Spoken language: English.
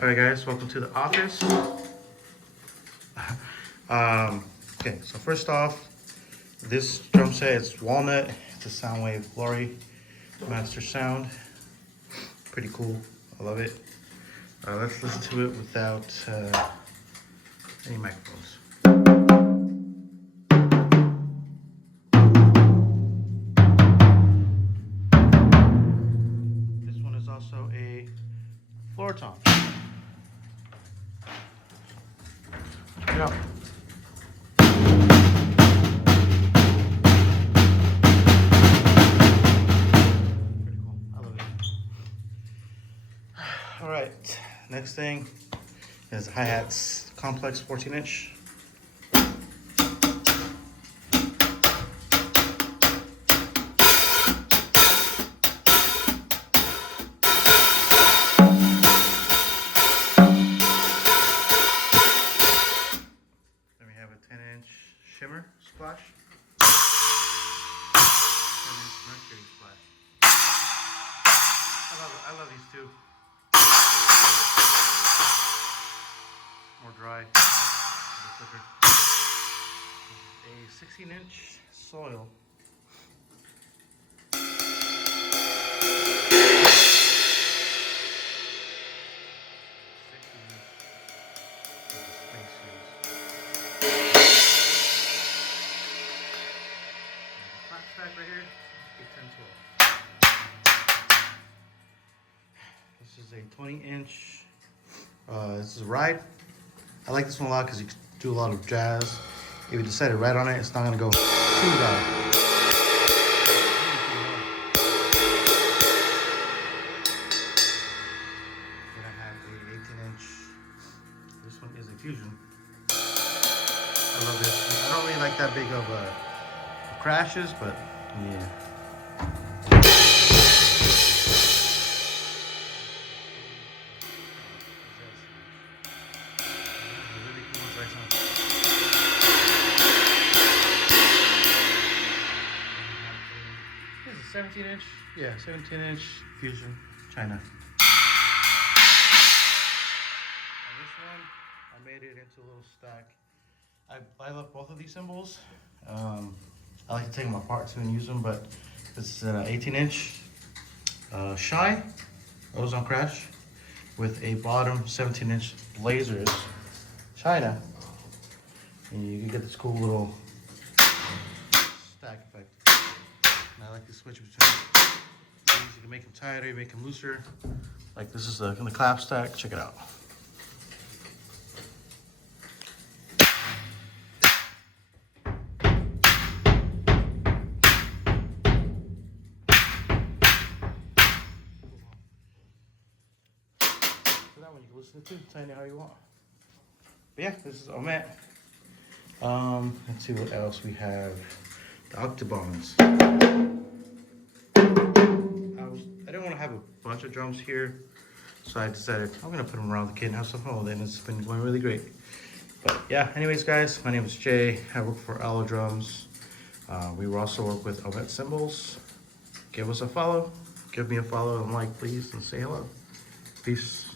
Alright guys, welcome to the office. Okay, so first off, this drum set is walnut. It's a Soundwave Glory Master Sound. Pretty cool, I love it. Let's listen to it without any microphones. This one is also a floor tom. Check it out. Pretty cool, I love it. Alright, next thing is hi-hats complex 14-inch. Shimmer splash. 10-inch Mercury splash. I love these two. More dry. A 16-inch soil. Right here, 8, 10, 12. This is a 20-inch. This is a ride. I like this one a lot because you can do a lot of jazz. If you decide to ride on it, it's not going to go too loud. Then I have a 18-inch. This one is a Fusion. I love this. I don't really like that big of crashes, but yeah. This is a 17-inch. Yeah, 17-inch Fusion China. And this one, I made it into a little stack. I love both of these cymbals. I like to take them apart too and use them, but this is an 18-inch Shy ozone crash with a bottom 17-inch Blazers China, and you can get this cool little stack effect. And I like to switch between these. You can make them tighter, you make them looser. Like this is the clap stack. Check it out. That one you can listen to, tighten it how you want. But yeah, this is Omete. Let's see what else we have. The Octobons. I didn't want to have a bunch of drums here, so I decided I'm gonna put them around the kit and have some fun with it, and it's been going really great. But yeah, anyways guys, my name is Jay. I work for Aloe Drums. We also work with Omete Cymbals. Give us a follow. Give me a follow and like please, and say hello. Peace.